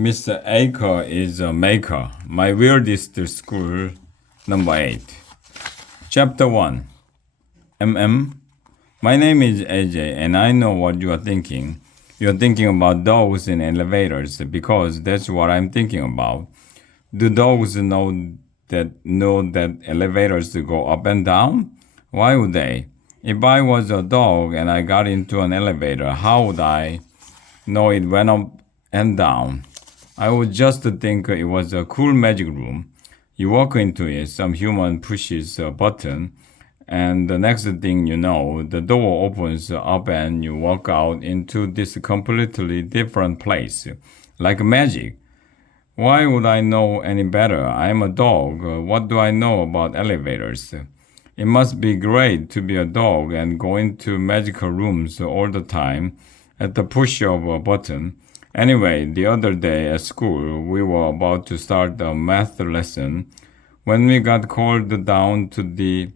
Mr. Aker is a maker. My weirdest school, number 8. Chapter 1. My name is AJ, and I know what you are thinking. You're thinking about dogs in elevators because that's what I'm thinking about. Do dogs know that elevators go up and down? Why would they? If I was a dog and I got into an elevator, how would I know it went up and down? I would just think it was a cool magic room. You walk into it, some human pushes a button, and the next thing you know, the door opens up and you walk out into this completely different place. Like magic. Why would I know any better? I'm a dog. What do I know about elevators? It must be great to be a dog and go into magical rooms all the time at the push of a button. Anyway, the other day at school, we were about to start a math lesson when we got called down to the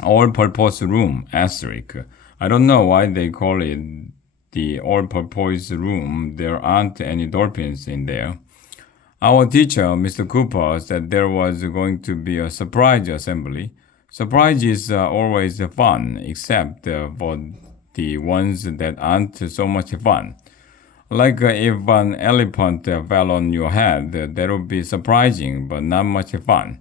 all-purpose room, asterisk. I don't know why they call it the all-purpose room. There aren't any dolphins in there. Our teacher, Mr. Cooper, said there was going to be a surprise assembly. Surprises are always fun, except for the ones that aren't so much fun. Like if an elephant fell on your head, that would be surprising, but not much fun.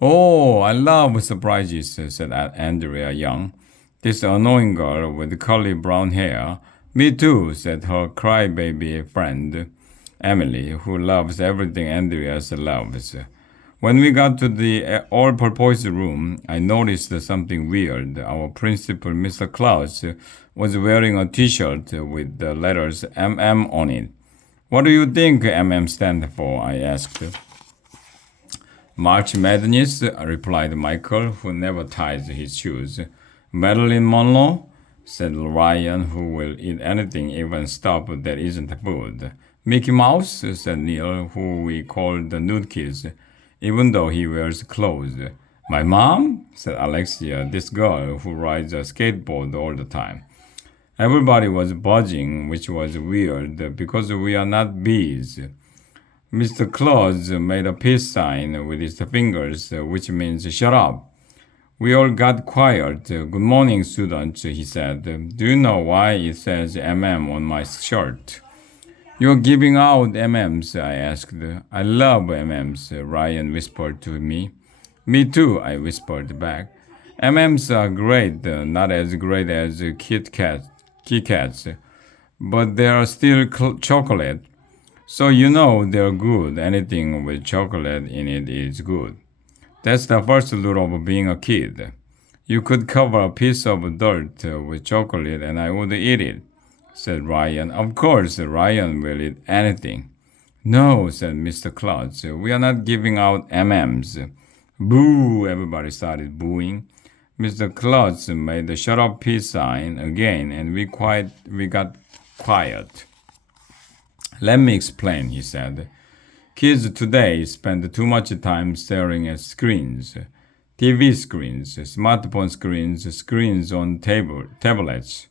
Oh, I love surprises, said Andrea Young. This annoying girl with curly brown hair. Me too, said her crybaby friend, Emily, who loves everything Andrea loves. When we got to the all-purpose room, I noticed something weird. Our principal, Mr. Klaus, was wearing a t-shirt with the letters MM on it. What do you think MM stands for? I asked. March Madness, replied Michael, who never ties his shoes. Marilyn Monroe, said Ryan, who will eat anything, even stuff that isn't food. Mickey Mouse, said Neil, who we call the nude kids, even though he wears clothes. My mom, said Alexia, this girl who rides a skateboard all the time. Everybody was buzzing, which was weird because we are not bees. Mr. Claus made a peace sign with his fingers, which means shut up. We all got quiet. Good morning, students, he said. Do you know why it says MM on my shirt? You're giving out MMs, I asked. I love MMs, Ryan whispered to me. Me too, I whispered back. MMs are great, not as great as Kit Kats, but they are still chocolate. So you know they're good. Anything with chocolate in it is good. That's the first rule of being a kid. You could cover a piece of dirt with chocolate and I would eat it, said Ryan. Of course, Ryan will eat anything. No, said Mr. Klutz. We are not giving out MMs. Boo! Everybody started booing. Mr. Klutz made the shut up peace sign again and we got quiet. Let me explain, he said. Kids today spend too much time staring at screens. TV screens, smartphone screens, screens on tablets.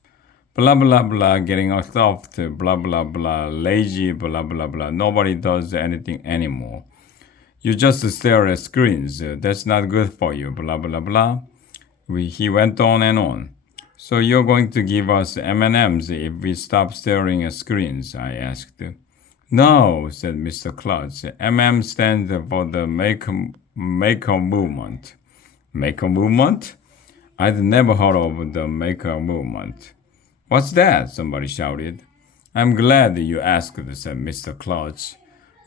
Blah, blah, blah, getting soft, blah, blah, blah, lazy, blah, blah, blah. Nobody does anything anymore. You just stare at screens. That's not good for you, blah, blah, blah. He went on and on. So you're going to give us M&Ms if we stop staring at screens, I asked. No, said Mr. Klutz. MM stands for the make a movement. Make a movement? I'd never heard of the make a movement. What's that? Somebody shouted. I'm glad you asked, said Mr. Klutz.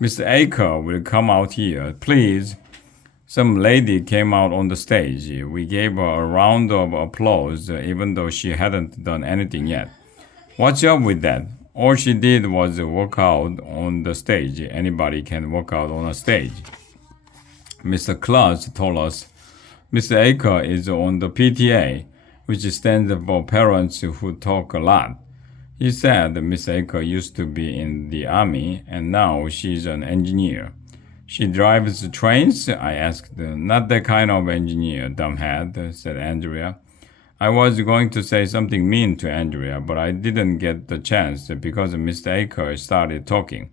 Mr. Aker will come out here, please. Some lady came out on the stage. We gave her a round of applause, even though she hadn't done anything yet. What's up with that? All she did was walk out on the stage. Anybody can walk out on a stage. Mr. Klutz told us Mr. Aker is on the PTA, which stands for Parents Who Talk a Lot. He said Miss Aker used to be in the army and now she's an engineer. She drives trains? I asked. Not that kind of engineer, dumbhead, said Andrea. I was going to say something mean to Andrea, but I didn't get the chance because Mr. Aker started talking.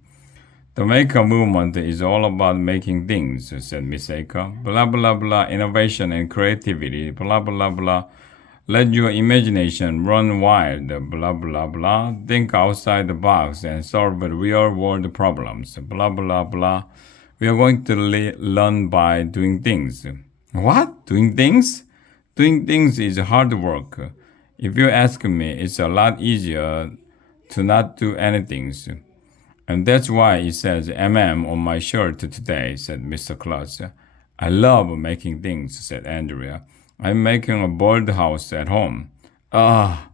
The maker movement is all about making things, said Miss Aker. Blah blah blah, innovation and creativity, blah blah blah. Let your imagination run wild, blah blah blah. Think outside the box and solve real world problems, blah blah blah. We are going to learn by doing things. What? Doing things? Doing things is hard work. If you ask me, it's a lot easier to not do anything. And that's why it says MM on my shirt today, said Mr. Klutz. I love making things, said Andrea. I'm making a birdhouse at home. Ah,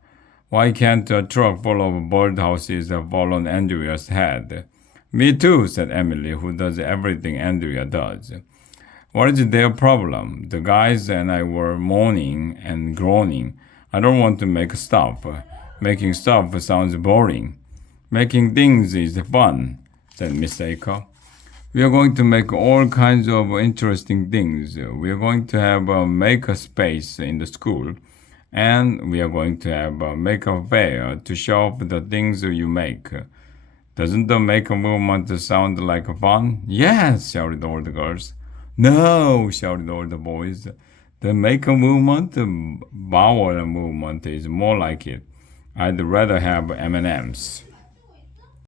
why can't a truck full of birdhouses fall on Andrea's head? Me too, said Emily, who does everything Andrea does. What is their problem? The guys and I were moaning and groaning. I don't want to make stuff. Making stuff sounds boring. Making things is fun, said Miss Aker. We are going to make all kinds of interesting things. We are going to have a maker space in the school, and we are going to have a maker fair to show off the things you make. Doesn't the maker movement sound like fun? Yes, shouted all the girls. No, shouted all the boys. The maker movement, the bowel movement is more like it. I'd rather have M&Ms.